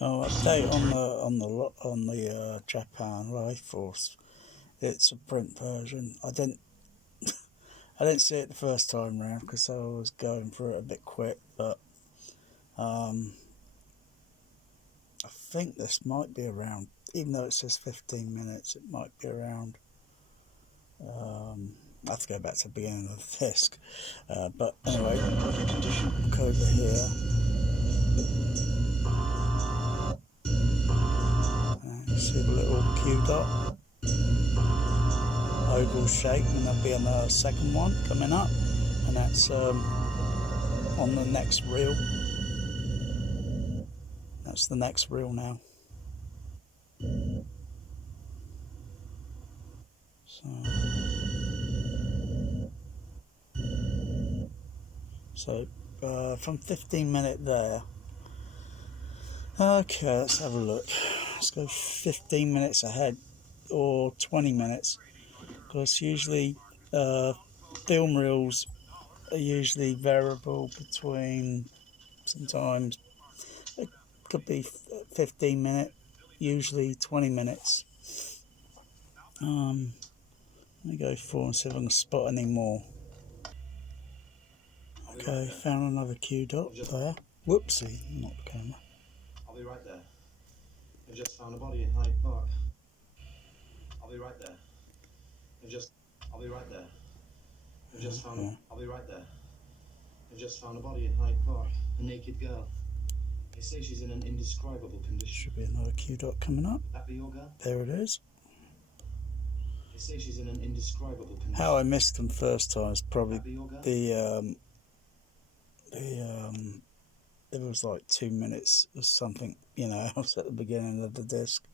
Oh, update on the Japan Lifeforce. It's a print version. I didn't see it the first time round because I was going through it a bit quick, but I think this might be around. Even though it says 15 minutes, it might be around. I have to go back to the beginning of the disc, but anyway, look over here. You see the little Q dot, oval shape, and there'll be a second one coming up, and that's on the next reel. That's the next reel now. So from 15 minute there. Okay, let's have a look. Let's go 15 minutes ahead or 20 minutes, because usually film reels are usually variable between, sometimes it could be 15 minute, usually 20 minutes. Let me go forward and see if I can spot any more. Okay, found another Q dot there. Whoopsie, not the camera. I'll be right there. I've just found a body in Hyde Park. I'll be right there. I'll be right there. I've just found I'll be right there. I've just found a body in Hyde Park. A naked girl. They say she's in an indescribable condition. Should be another Q dot coming up. Could that be your girl? There it is. They say she's in an indescribable condition. How I missed them first time is probably it was like 2 minutes or something, else at the beginning of the disc.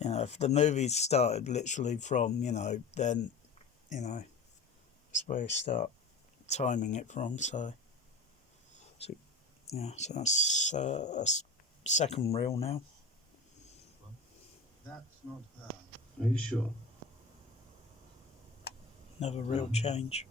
If the movie started literally from, then, that's where you start timing it from. So that's a second reel now. That's not her. Are you sure? Another reel change.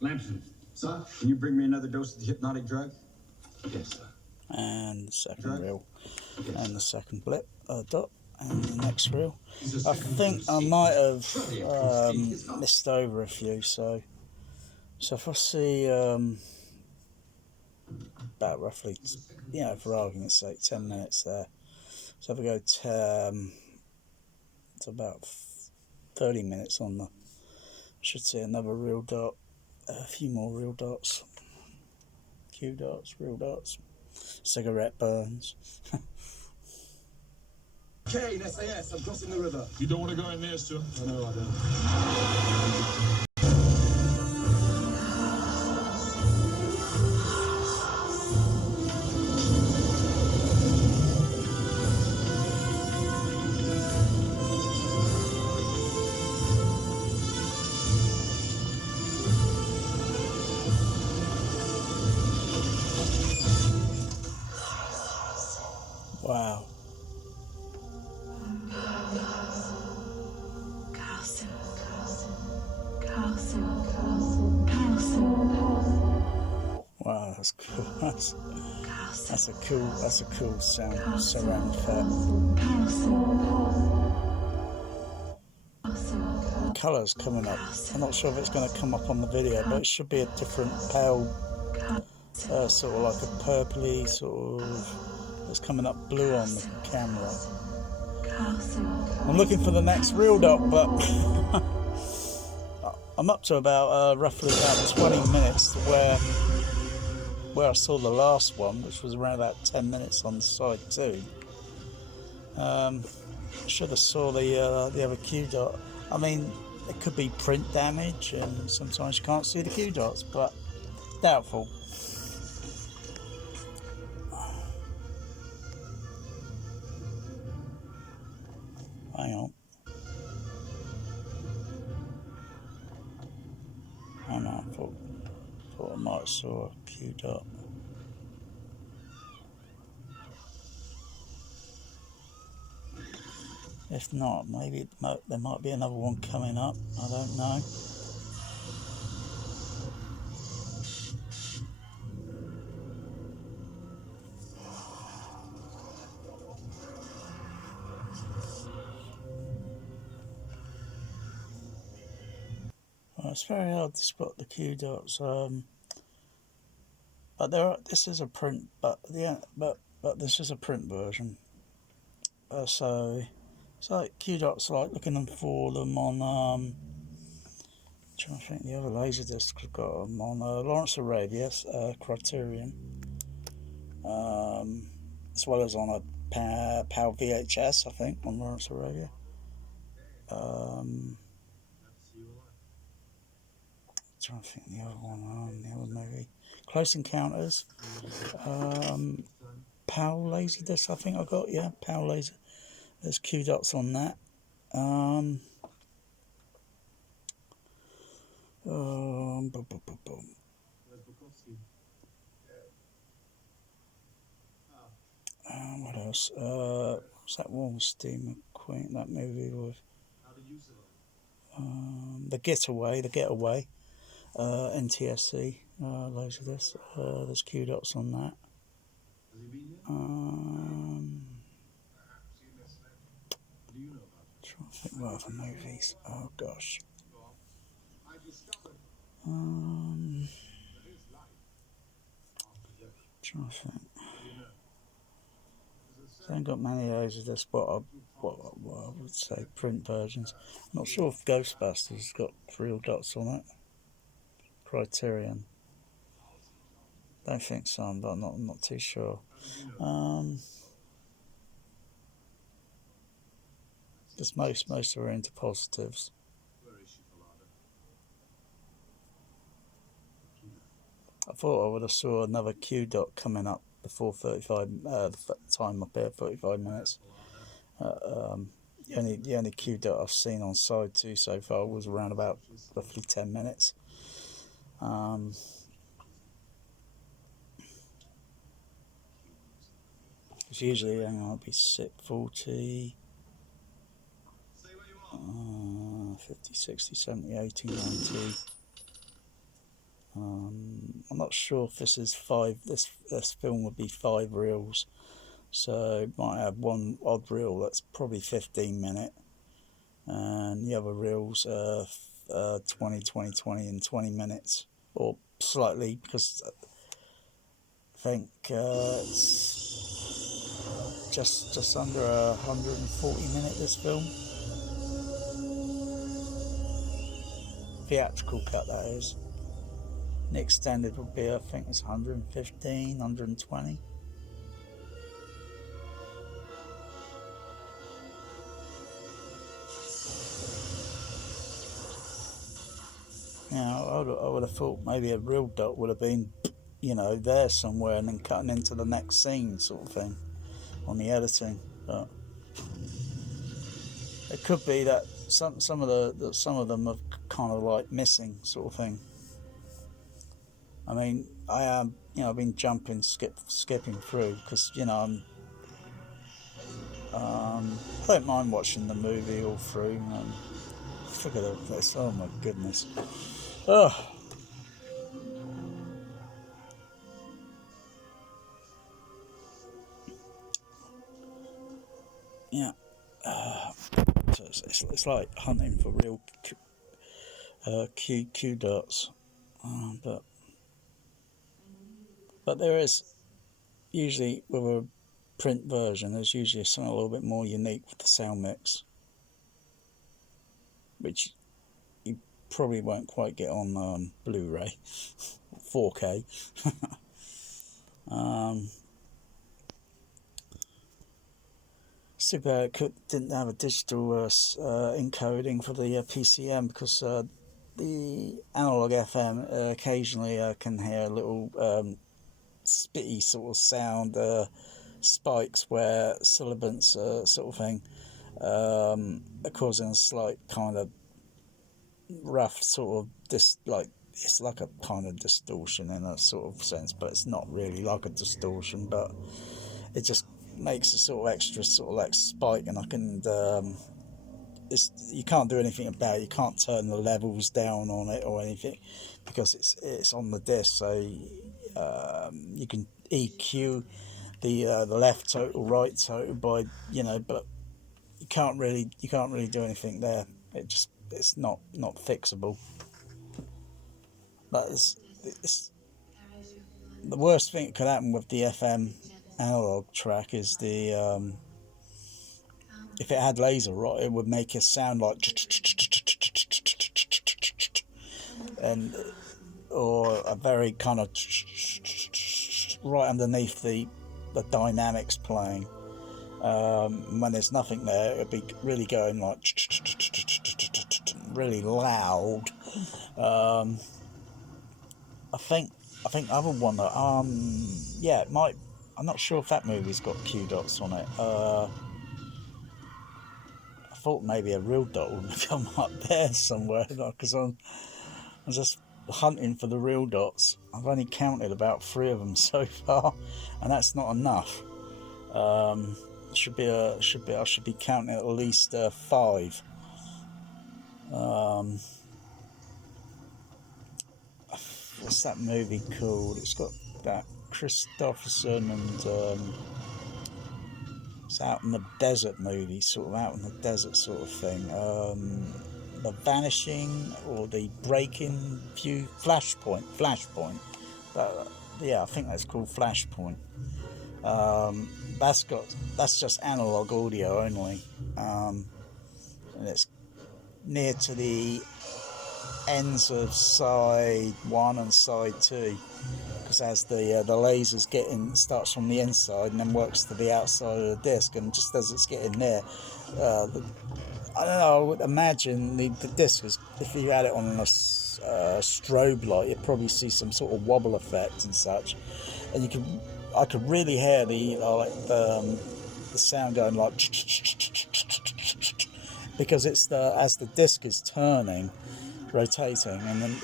Lampson, sir, can you bring me another dose of the hypnotic drug? Yes, sir. And the second reel, and the second blip dot, and the next reel. I think I might have missed over a few. So if I see about roughly, for argument's sake, 10 minutes there. So if I go to about 30 minutes on the, I should see another reel dot. A few more reel dots, Q dots, reel dots, cigarette burns. Okay, SAS, I'm crossing the river. You don't want to go in there, sir? I know I don't. Wow. Wow, that's cool. That's a cool sound surround effect. The colour's coming up. I'm not sure if it's going to come up on the video, but it should be a different pale, sort of like a purpley sort of. It's coming up blue on the camera. I'm looking for the next reel dot, but I'm up to about roughly about 20 minutes to where I saw the last one, which was around about 10 minutes on the side too. Should have saw the other Q dot. I mean, it could be print damage, and sometimes you can't see the Q dots, but doubtful. Hang on. Oh no, I thought I might have saw a Q dot. If not, maybe there might be another one coming up. I don't know. Well, it's very hard to spot the Q dots. But this is a print, but this is a print version. So it's like Q dots, like looking for them on. Trying to think the other laserdiscs I've got them on Lawrence Arabia, Criterion, as well as on a PAL VHS, I think, on Lawrence Arabia. Trying to think the other one, the other movie, Close Encounters, PAL laserdisc, I think I got, yeah, PAL laser. There's Q dots on that. What else? What's that one with Steve McQueen? That movie with The Getaway, ntsc laserdisc. There's Q dots on that. Trying to think what other movies. Oh gosh. Trying to think. I haven't got many of those of this, but I would say print versions. I'm not sure if Ghostbusters has got real dots on it. Criterion. Don't think so, but I'm not too sure. Because most are into positives. I thought I would have saw another Q dot coming up before 35 time up here, 35 minutes. The only Q dot I've seen on side 2 so far was around about roughly 10 minutes. It's usually, it'll be 40, 50, 60, 70, 80, 90. I'm not sure if this is 5. This film would be 5 reels, so it might have one odd reel that's probably 15 minute, and the other reels 20, 20, 20 and 20 minutes, or slightly, because I think it's just under 140 minute, this film. Theatrical cut, that is. The extended would be, I think it's 115, 120. I would have thought maybe a real dot would have been, there somewhere and then cutting into the next scene, sort of thing, on the editing. But it could be that some of them are kind of like missing, sort of thing. I mean, I am, I've been skipping through because, I don't mind watching the movie all through. Look at this. Oh my goodness. Oh. Yeah. So it's like hunting for real Q dots. But there is usually, with a print version, there's usually something a little bit more unique with the sound mix, which you probably won't quite get on Blu-ray 4K. Super didn't have a digital encoding for the PCM, because the analog FM occasionally can hear a little spitty sort of sound, spikes where sibilants sort of thing are causing a slight kind of rough sort of it's like a kind of distortion in a sort of sense, but it's not really like a distortion, but it just makes a sort of extra sort of like spike, and I can you can't do anything about it. You can't turn the levels down on it or anything because it's on the disc. So you can EQ the left total, right total by but you can't really do anything there. It's not fixable. But it's the worst thing that could happen with the FM analog track is the if it had laser, right, it would make it sound like and or a very kind of right underneath the dynamics playing. When there's nothing there, it'd be really going like really loud. I think other one that yeah, it might. I'm not sure if that movie's got Q dots on it. I thought maybe a real dot would come up there somewhere because I'm just hunting for the real dots. I've only counted about 3 of them so far, and that's not enough. I should be counting at least 5. What's that movie called? It's got that Christopherson and it's out in the desert movie, sort of out in the desert sort of thing. The Vanishing or the Breaking View, Flashpoint. Yeah, I think that's called Flashpoint. That's just analog audio only, and it's near to the ends of side 1 and side 2, because as the lasers starts from the inside and then works to the outside of the disc, and just as it's getting there, I don't know, I would imagine the disc is, if you had it on a strobe light, you'd probably see some sort of wobble effect and such, and I could really hear the sound going like because it's as the disc is turning, rotating, and then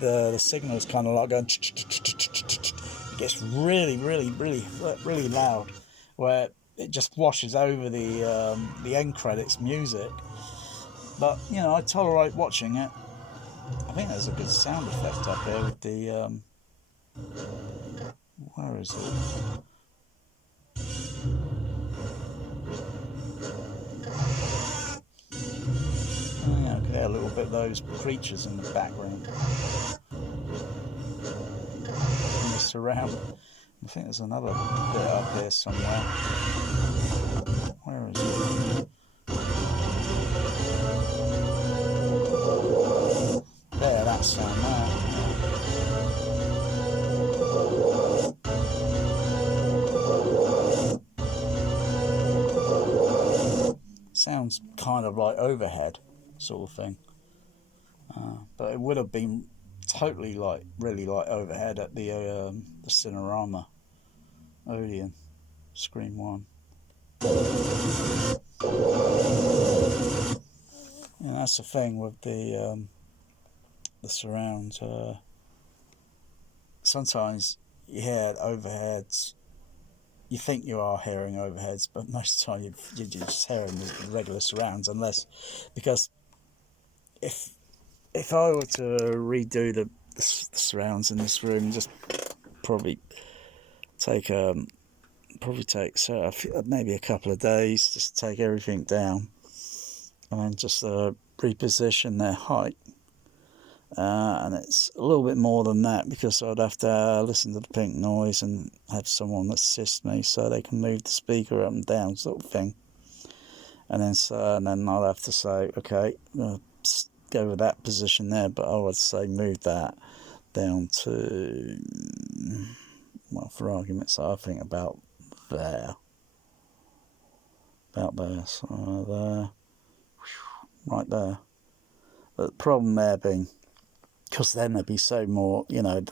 the signal is kind of like going. It gets really loud, where it just washes over the end credits music. But I tolerate watching it. I think there's a good sound effect up there with the where is it? I could hear a little bit of those creatures in the background. In the surround. I think there's another bit up here somewhere. Where is it? There, that sound there. Sounds kind of like overhead sort of thing, but it would have been totally really like overhead at the Cinerama Odeon Screen 1. And that's the thing with the surround. Sometimes you hear overheads. You think you are hearing overheads, but most of the time you're just hearing the regular surrounds, because if I were to redo the surrounds in this room, just probably take maybe a couple of days, just take everything down and then just reposition their height. And it's a little bit more than that, because I'd have to listen to the pink noise and have someone assist me so they can move the speaker up and down, sort of thing. And then I'd have to say, okay, go with that position there, but I would say move that down to, well, for argument's sake, I think about there, so there, right there. But the problem there being, because then there'd be so more, the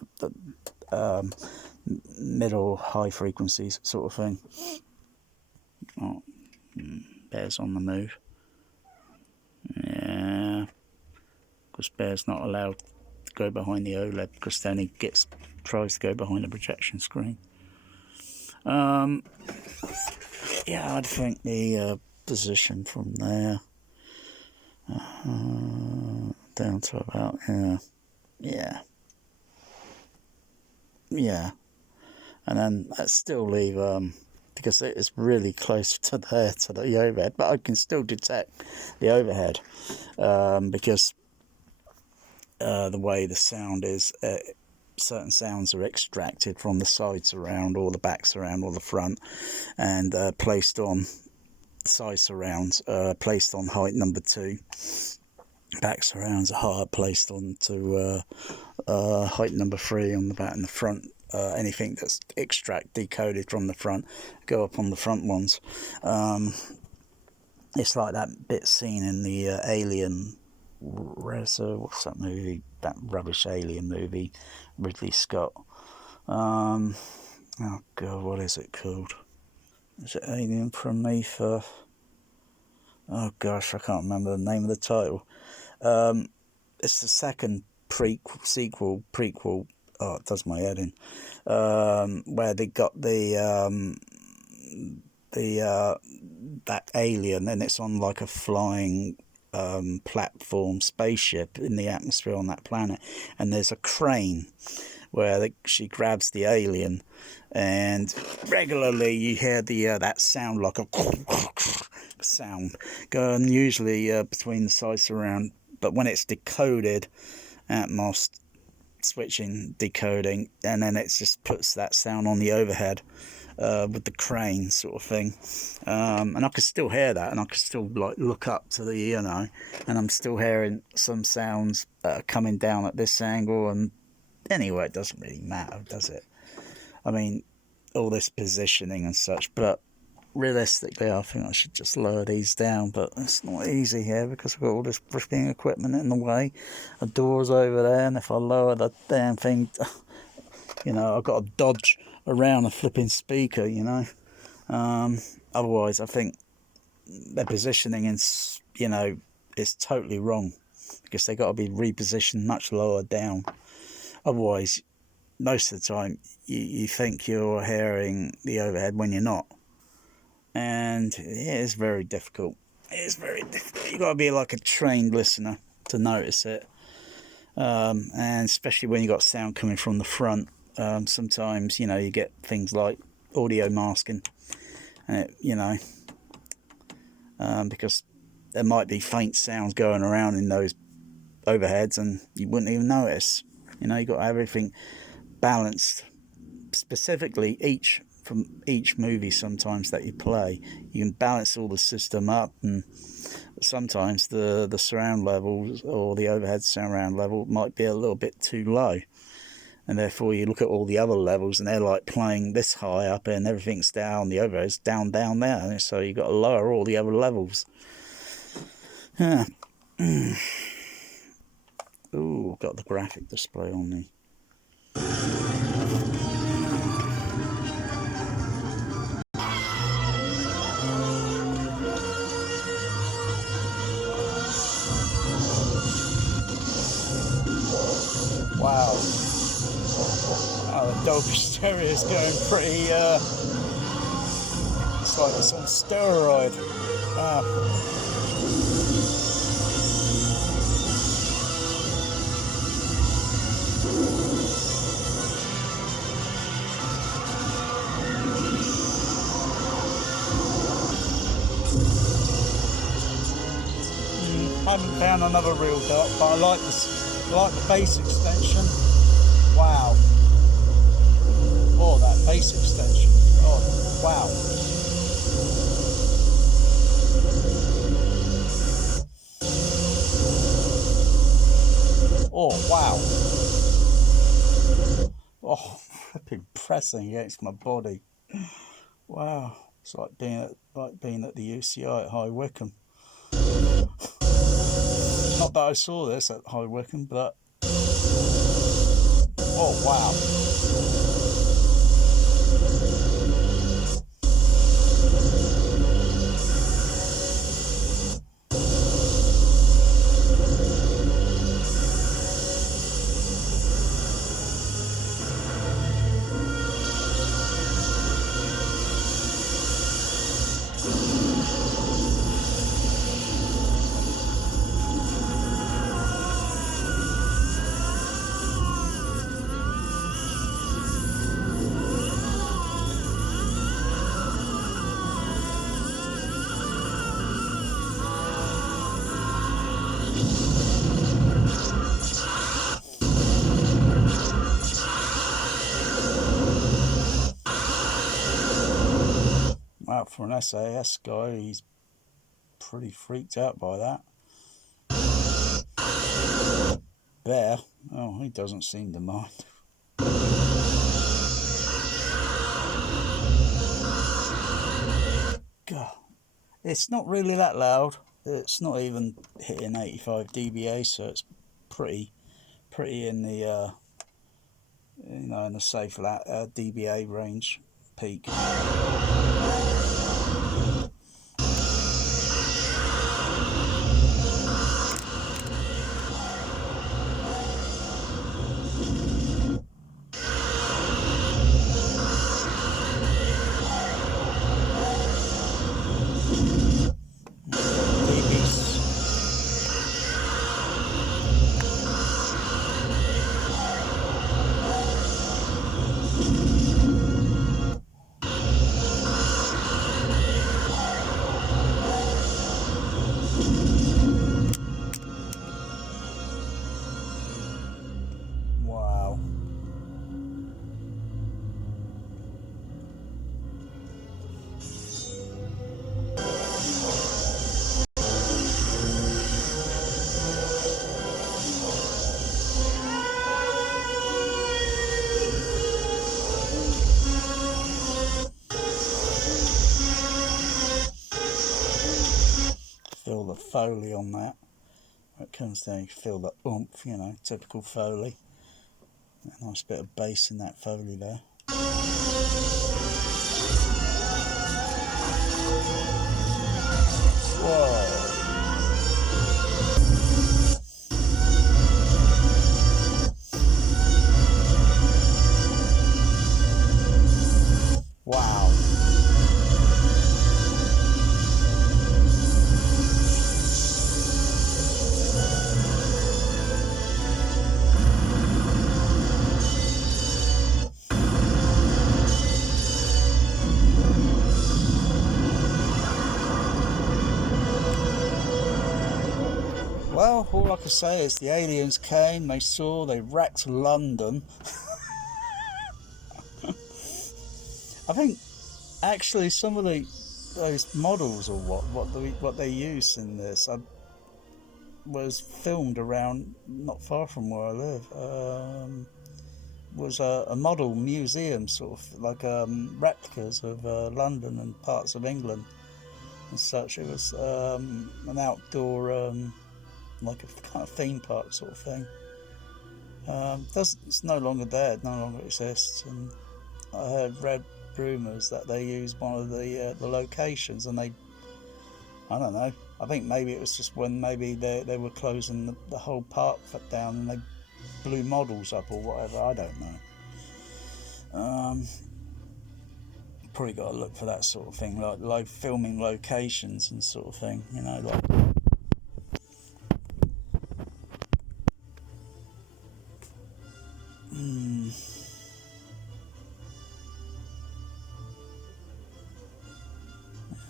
middle high frequencies sort of thing. Oh, Bear's on the move. Yeah, because Bear's not allowed to go behind the OLED, because then he tries to go behind the projection screen. yeah, I'd think the position from there down to about yeah, and then I'd still leave because it's really close to there to the overhead, but I can still detect the overhead because the way the sound is. Certain sounds are extracted from the sides around, or the back surround, or the front, and placed on side surrounds, placed on height number 2. Back surrounds are placed on to height number 3 on the back and the front. Anything that's decoded from the front go up on the front ones. It's like that bit seen in the Alien. What's that movie? That rubbish Alien movie, Ridley Scott. Oh god, what is it called? Is it Alien Prometheus? Oh gosh, I can't remember the name of the title. It's the second prequel. Oh, it does my head in. Where they got the that alien, and it's on like a flying platform spaceship in the atmosphere on that planet, and there's a crane where she grabs the alien, and regularly you hear the that sound, like a sound going, usually between the side surround, but when it's decoded, Atmos switching, decoding, and then it just puts that sound on the overhead with the crane sort of thing, and I could still hear that, and I could still like look up to the and I'm still hearing some sounds coming down at this angle, and anyway, it doesn't really matter, does it? I mean, all this positioning and such, but realistically I think I should just lower these down, but it's not easy here because I've got all this flipping equipment in the way. The door's over there, and if I lower the damn thing, I've got to dodge around a flipping speaker, otherwise I think their positioning is totally wrong, because they got to be repositioned much lower down. Otherwise, most of the time you think you're hearing the overhead when you're not, and it is very difficult. You've got to be like a trained listener to notice it, and especially when you got sound coming from the front. Sometimes you get things like audio masking, and because there might be faint sounds going around in those overheads and you wouldn't even notice. You got to have everything balanced, specifically from each movie. Sometimes that you play, you can balance all the system up, and sometimes the surround levels or the overhead surround level might be a little bit too low, and therefore you look at all the other levels and they're like playing this high up and everything's down, the overhead's down there, so you got to lower all the other levels. Yeah. Ooh, got the graphic display on me. Wow. The Dolby Stereo is going pretty, it's like it's on steroid. Wow. I haven't found another real dot, but I like the bass extension. Wow. Oh, that bass extension. Oh, wow. Oh, wow. Oh, flipping pressing against my body. Wow. It's like being at the UCI at High Wycombe. Not that I saw this at High Wycombe, but oh wow. for an SAS guy, he's pretty freaked out by that. Bear, oh, he doesn't seem to mind. God, it's not really that loud. It's not even hitting 85 dBA, so it's pretty in the in the safe dBA range peak. Wow. Feel the Foley on that. When it comes down, you feel the oomph, typical Foley. A nice bit of bass in that Foley there. Whoa. Wow. Well, all I can say is the aliens came, they saw, they wrecked London. I think actually some of those models or what they use in this was filmed around not far from where I live. Was a model museum, sort of like replicas of London and parts of England and such. It was an outdoor like a kind of theme park sort of thing. It's no longer there, it no longer exists, and I read rumours that they used one of the locations, and I don't know, I think maybe it was just when maybe they were closing the whole park down and they blew models up or whatever, I don't know. Probably got to look for that sort of thing, like filming locations and sort of thing, like.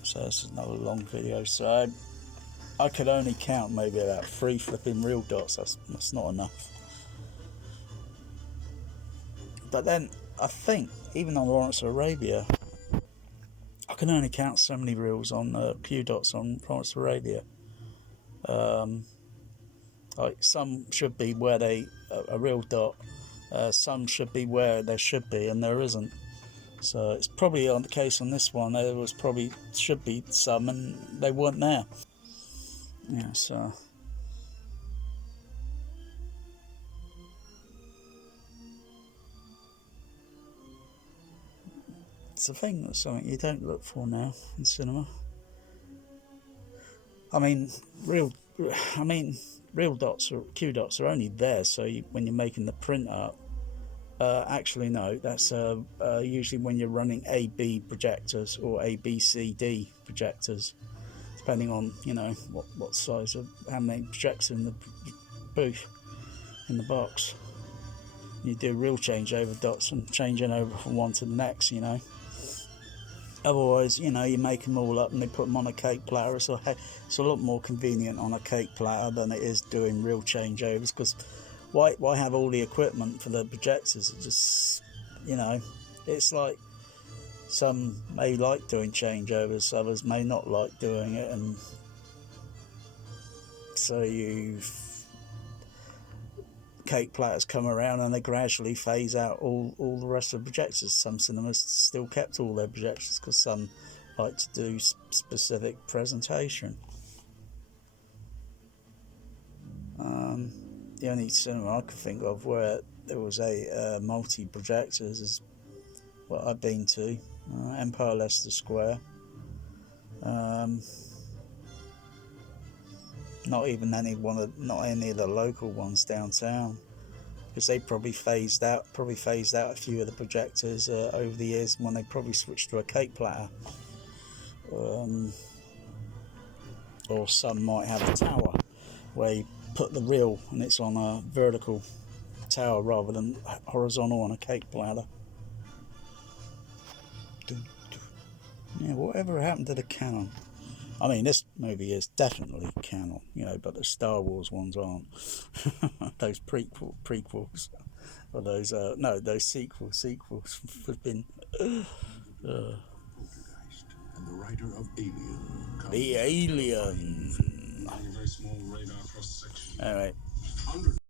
So this is another long video, so I could only count maybe about 3 flipping real dots. That's not enough. But then I think even on Lawrence of Arabia, I can only count so many reels on Q dots on Lawrence of Arabia. Like some should be where a real dot, some should be where there should be, and there isn't. So it's probably on the case on this one. There was probably should be some, and they weren't there. Yeah, so it's a thing. That's something you don't look for now in cinema. I mean, real dots or Q dots are only there so when you're making the print up. Actually, no, that's usually when you're running AB projectors or ABCD projectors, depending on, what size of how many projectors in the booth, in the box. You do real changeover dots and changing over from one to the next, Otherwise, you make them all up and they put them on a cake platter. So it's a lot more convenient on a cake platter than it is doing real changeovers, because why have all the equipment for the projectors? It just, it's like some may like doing changeovers, others may not like doing it, and so cake platters come around and they gradually phase out all the rest of the projectors. Some cinemas still kept all their projectors because some like to do specific presentation. The only cinema I could think of where there was a multi-projectors is what I've been to, Empire Leicester Square. Not any of the local ones downtown, because they probably phased out a few of the projectors over the years when they probably switched to a cake platter. Or some might have a tower where you put the reel and it's on a vertical tower rather than horizontal on a cake platter. Yeah, whatever happened to the canon? I mean, this movie is definitely canon, but the Star Wars ones aren't. Those prequels, or those those sequels have been. And the writer of Alien. The Alien. Very small radar cross section. All right.